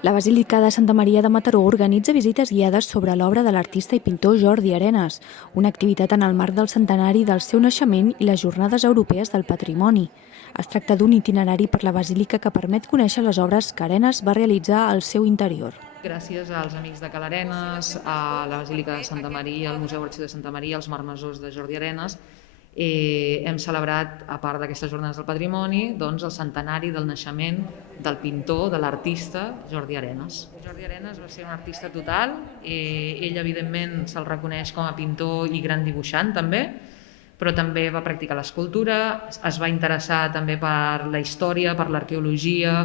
La Basílica de Santa Maria de Mataró organitza visites guiades sobre l'obra de l'artista i pintor Jordi Arenas, una activitat en el marc del centenari del seu naixement i les Jornades Europees del Patrimoni. Es tracta d'un itinerari per la Basílica que permet conèixer les obres que Arenas va realitzar al seu interior. Gràcies als amics de Cal Arenas, a la Basílica de Santa Maria, al Museu Arxiu de Santa Maria, als marmessors de Jordi Arenas, hem celebrat, a part d'aquestes Jornades del Patrimoni, el centenari del naixement del pintor, de l'artista Jordi Arenas. Jordi Arenas va ser un artista total, ell evidentment se'l reconeix com a pintor i gran dibuixant també, però també va practicar l'escultura, es va interessar també per la història, per l'arqueologia,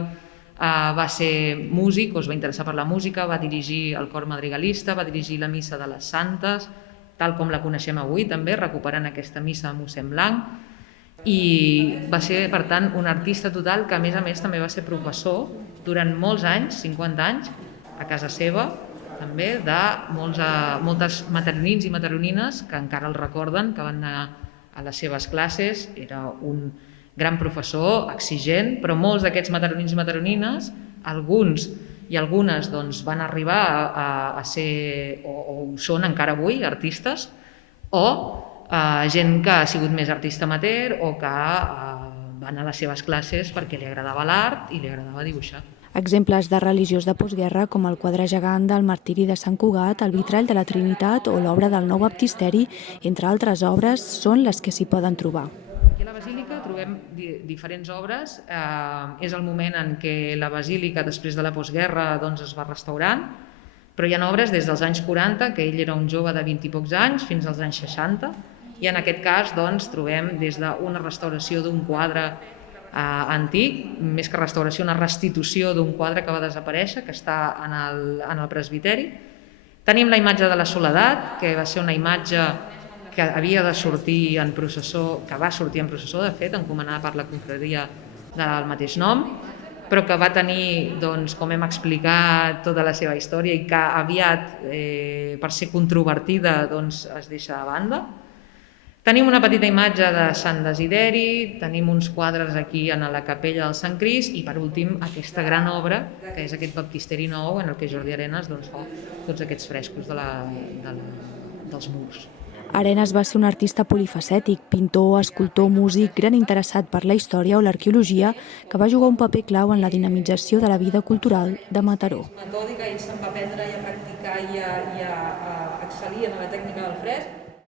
va ser músic, es va interessar per la música, va dirigir el cor madrigalista, va dirigir la Missa de les Santes, tal com la coneixem avui també, recuperant aquesta missa de mossèn Blanc, i va ser, per tant, un artista total que a més també va ser professor durant molts anys, 50 anys, a casa seva, també, de moltes mataronins i mataronines que encara el recorden, que van anar a les seves classes. Era un gran professor, exigent, però molts d'aquests mataronins i mataronines, alguns i algunes van arribar a ser, o són encara avui, artistes, o gent que ha sigut més artista amateur o que van a les seves classes perquè li agradava l'art i li agradava dibuixar. Exemples de religiós de postguerra com el quadre gegant del Martiri de Sant Cugat, el vitrall de la Trinitat o l'obra del Nou Baptisteri, entre altres obres, són les que s'hi poden trobar. Aquí a la Basílica trobem diferents obres. És el moment en què la Basílica, després de la postguerra, es va restaurant, però hi ha obres des dels anys 40, que ell era un jove de 20 i pocs anys, fins als anys 60, i en aquest cas trobem des d'una restauració d'un quadre antic, més que restauració, una restitució d'un quadre que va desaparèixer, que està en el presbiteri. Tenim la imatge de la Soledat, que va ser una imatge que havia de sortir en processó, que va sortir en processó, de fet, encomanada per la confraria del mateix nom, però que va tenir, com hem explicat, tota la seva història i que aviat, per ser controvertida, es deixa de banda. Tenim una petita imatge de Sant Desideri, tenim uns quadres aquí en la capella del Sant Crist i, per últim, aquesta gran obra, que és aquest baptisteri nou en el que Jordi Arenas fa tots aquests frescos dels murs. Arenas va ser un artista polifacètic, pintor, escultor, músic, gran interessat per la història o l'arqueologia, que va jugar un paper clau en la dinamització de la vida cultural de Mataró. Metòdica, ell se'n va aprendre i a practicar i a excel·lir en la